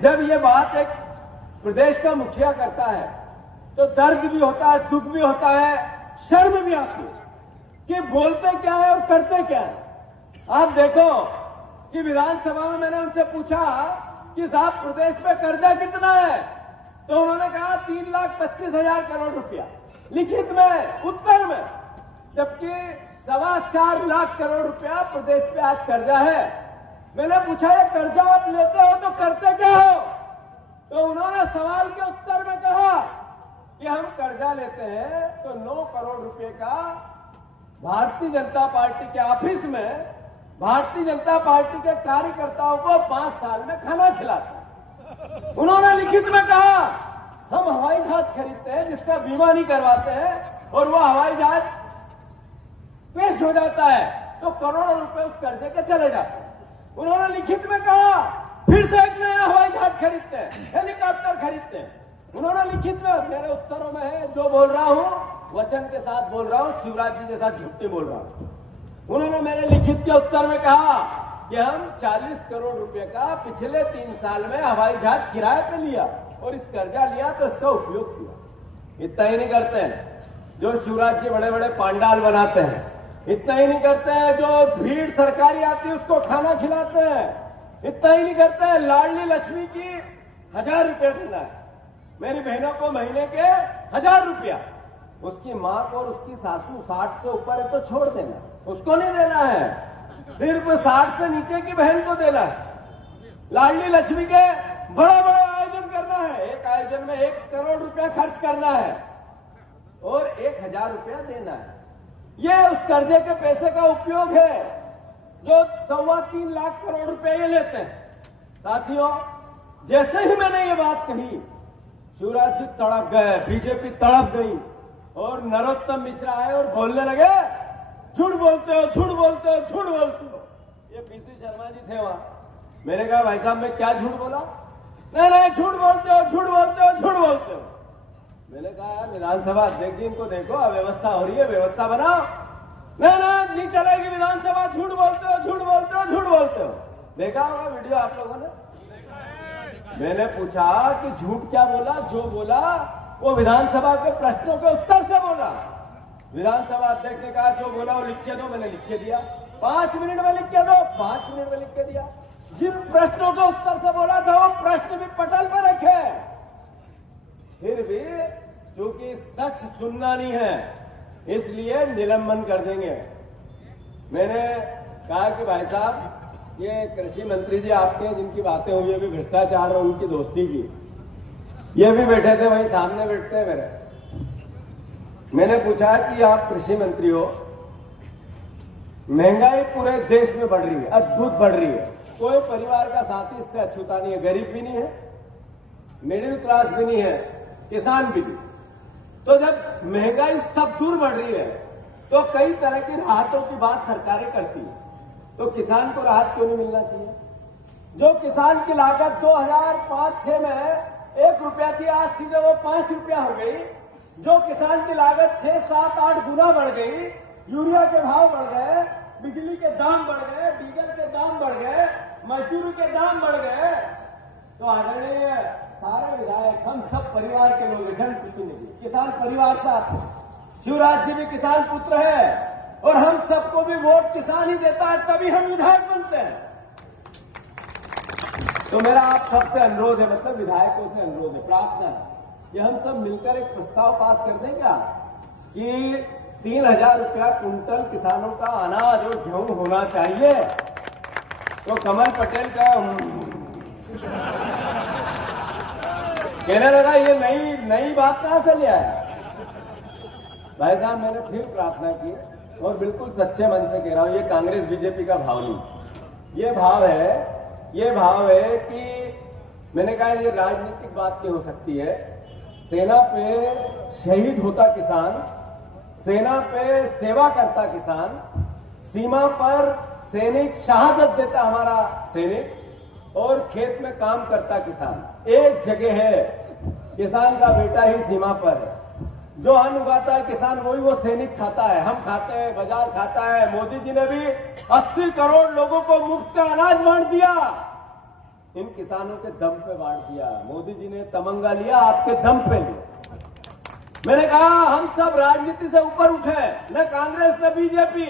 जब ये बात एक प्रदेश का मुखिया करता है तो दर्द भी होता है, दुख भी होता है, शर्म भी आती है कि बोलते क्या है और करते क्या है। आप देखो कि विधानसभा में मैंने उनसे पूछा कि साहब प्रदेश में कर्जा कितना है, तो उन्होंने कहा 3,25,000 करोड़ रुपया लिखित में, उत्तर में, जबकि 4.25 लाख करोड़ रुपया प्रदेश पे आज कर्जा है। मैंने पूछा ये कर्जा आप लेते हो तो करते क्या हो, तो उन्होंने सवाल के उत्तर में कहा कि हम कर्जा लेते हैं तो 9 करोड़ रुपए का भारतीय जनता पार्टी के ऑफिस में भारतीय जनता पार्टी के कार्यकर्ताओं को 5 साल में खाना खिलाते। उन्होंने लिखित में कहा हम हवाई जहाज खरीदते हैं जिसका बीमा नहीं करवाते हैं और वो हवाई जहाज पेश हो जाता है तो करोड़ों रुपए उस कर्जे के चले जाते हैं। उन्होंने लिखित में कहा फिर से एक नया हवाई जहाज खरीदते हैं, हेलीकॉप्टर खरीदते हैं। उन्होंने लिखित में, मेरे उत्तरों में है, जो बोल रहा हूं वचन के साथ बोल रहा हूं, शिवराज जी के साथ झूठ नहीं बोल रहा हूं। उन्होंने मेरे लिखित के उत्तर में कहा कि हम 40 करोड़ रुपए का पिछले 3 साल में हवाई जहाज किराए पे लिया और इस कर्जा लिया तो इसका उपयोग किया। इतना ही नहीं करते हैं जो शिवराज जी बड़े बड़े पांडाल बनाते हैं, इतना ही नहीं करते हैं जो भीड़ सरकारी आती है उसको खाना खिलाते हैं, इतना ही नहीं करते हैं लाडली लक्ष्मी की 1000 रुपया देना है, मेरी बहनों को महीने के 1000 रुपया, उसकी मां को और उसकी सासू 60 से ऊपर है तो छोड़ देना, उसको नहीं देना है, सिर्फ 60 से नीचे की बहन को देना है। लाडली लक्ष्मी के बड़ा बड़ा आयोजन करना है, एक आयोजन में 1 करोड़ रुपया खर्च करना है और 1000 रुपया देना है। ये उस कर्जे के पैसे का उपयोग है जो 3.25 लाख करोड़ रुपए ये लेते हैं। साथियों, जैसे ही मैंने ये बात कही शिवराज जी तड़प गए, बीजेपी तड़प गई और नरोत्तम मिश्रा आए और बोलने लगे झूठ बोलते हो, झूठ बोलते हो, झूठ बोलते हो। ये पीसी शर्मा जी थे वहां। मैंने कहा भाई साहब मैं क्या झूठ बोला? नहीं नहीं झूठ बोलते हो, झूठ बोलते हो, झूठ बोलते हो। मैंने कहा यार विधानसभा अध्यक्ष जी इनको देखो, अव्यवस्था हो रही है, व्यवस्था बनाओ। नहीं चलेगी विधानसभा, झूठ बोलते हो, झूठ बोलते हो, झूठ बोलते हो। देखा होगा वीडियो आप लोगों ने। मैंने पूछा कि झूठ क्या बोला? जो बोला वो विधानसभा के प्रश्नों के उत्तर से बोला। विधानसभा अध्यक्ष ने कहा जो बोला वो लिख के दो, मैंने लिख के दिया। 5 मिनट में लिख के दो, 5 मिनट में लिख के दिया। जिन प्रश्नों के उत्तर से बोला था वो प्रश्न भी पटल पर रखे, फिर भी चूंकि सच सुनना नहीं है इसलिए निलंबन कर देंगे। मैंने कहा कि भाई साहब ये कृषि मंत्री जी आपके जिनकी बातें हुई अभी भ्रष्टाचार और उनकी दोस्ती की, ये भी बैठे थे वहीं सामने बैठते हैं मेरे। मैंने पूछा कि आप कृषि मंत्री हो, महंगाई पूरे देश में बढ़ रही है, अद्भुत बढ़ रही है, कोई परिवार का साथी इससे अछूता नहीं है, गरीब भी नहीं है, मिडिल क्लास भी नहीं है, किसान भी नहीं। तो जब महंगाई सब दूर बढ़ रही है तो कई तरह की राहतों की बात सरकारें करती है, तो किसान को राहत क्यों नहीं मिलना चाहिए? जो किसान की लागत 2005-06 में 1 रुपया थी, आज सीधे वो 5 रुपया हो गई। जो किसान की लागत 6, 7, 8 गुना बढ़ गई, यूरिया के भाव बढ़ गए, बिजली के दाम बढ़ गए, डीजल के दाम बढ़ गए, मजदूरी के दाम बढ़ गए, तो आदरणीय सारे विधायक हम सब परिवार के लोग, जनप्रतिनिधि किसान परिवार से आते हैं। शिवराज जी भी किसान पुत्र है और हम सबको भी वोट किसान ही देता है, तभी हम विधायक बनते हैं। तो मेरा आप सबसे अनुरोध है, मतलब विधायकों से अनुरोध है, प्रार्थना है कि हम सब मिलकर एक प्रस्ताव पास कर दें क्या कि 3,000 रुपया कुंटल किसानों का अनाज और गेहूं होना चाहिए। तो कमल पटेल का कहने लगा ये नई बात कहां से ले आया? भाई साहब मैंने फिर प्रार्थना की और बिल्कुल सच्चे मन से कह रहा हूं, ये कांग्रेस बीजेपी का भाव नहीं, ये भाव है कि मैंने कहा ये राजनीतिक बात नहीं हो सकती है। सेना पे शहीद होता किसान, सेना पे सेवा करता किसान, सीमा पर सैनिक शहादत देता हमारा सैनिक, और खेत में काम करता किसान। एक जगह है, किसान का बेटा ही सीमा पर है। जो अन्न उगाता है किसान वही वो सैनिक खाता है, हम खाते हैं, बाजार खाता है। मोदी जी ने भी 80 करोड़ लोगों को मुफ्त का अनाज बांट दिया। इन किसानों के दम पे बांट दिया। मोदी जी ने तमंगा लिया, आपके दम पे लिया। मैंने कहा हम सब राजनीति से ऊपर उठे, न कांग्रेस न बीजेपी,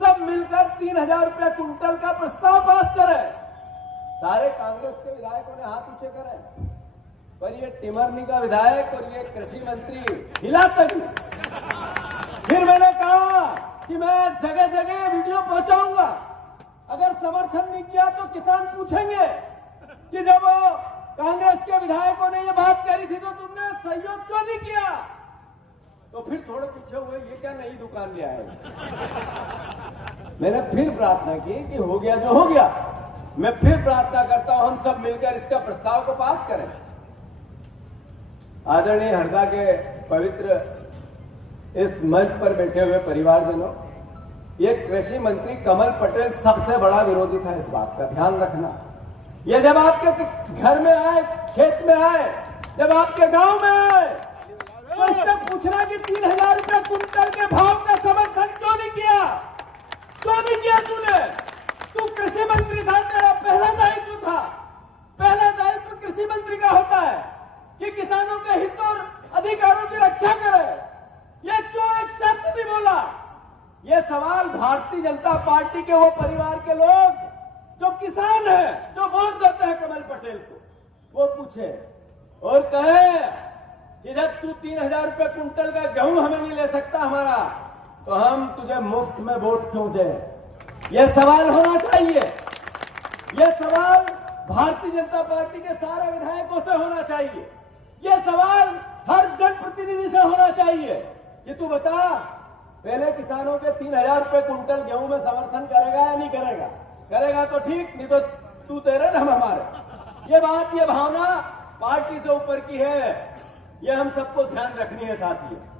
सब मिलकर 3,000 रुपया कुंटल का प्रस्ताव पास करें। सारे कांग्रेस के विधायकों ने हाथ ऊंचे करे, पर ये टिमरनी का विधायक और ये कृषि मंत्री हिला तक नहीं। फिर मैंने कहा कि मैं जगह जगह वीडियो पहुंचाऊंगा, अगर समर्थन नहीं किया तो किसान पूछेंगे कि जब कांग्रेस के विधायकों ने ये बात करी थी तो तुमने सहयोग क्यों नहीं किया। तो फिर थोड़े पीछे हुए, ये क्या नई दुकान ले आए। मैंने फिर प्रार्थना की कि हो गया जो हो गया। मैं फिर प्रार्थना करता हूं हम सब मिलकर इसका प्रस्ताव को पास करें। आदरणीय हरदा के पवित्र इस मंच पर बैठे हुए परिवारजनों, ये कृषि मंत्री कमल पटेल सबसे बड़ा विरोधी था इस बात का ध्यान रखना। ये जब आपके घर में आए, खेत में आए, जब आपके गांव में आए, तो इससे पूछना कि 3,000 रुपये कुंटल के भाव का समर्थन क्यों नहीं किया, क्यों नहीं किया तूने। तू कृषि मंत्री था, तेरा पहला दायित्व था, पहला दायित्व कृषि मंत्री का होता है कि किसानों के हित और अधिकारों की रक्षा करे। ये क्यों एक शब्द भी बोला। ये सवाल भारतीय जनता पार्टी के वो परिवार के लोग जो किसान हैं, जो वोट देते हैं कमल पटेल को, वो पूछे और कहे कि जब तू 3,000 रुपये कुंटल का गेहूं हमें नहीं ले सकता हमारा, तो हम तुझे मुफ्त में वोट क्यों दें। यह सवाल होना चाहिए। यह सवाल भारतीय जनता पार्टी के सारे विधायकों से होना चाहिए। यह सवाल हर जनप्रतिनिधि से होना चाहिए कि तू बता, पहले किसानों के 3,000 रुपये कुंटल गेहूं में समर्थन करेगा या नहीं करेगा। करेगा तो ठीक, नहीं तो तू तेरे हम हमारे। ये बात, ये भावना पार्टी से ऊपर की है। ये हम सबको ध्यान रखनी है साथियों।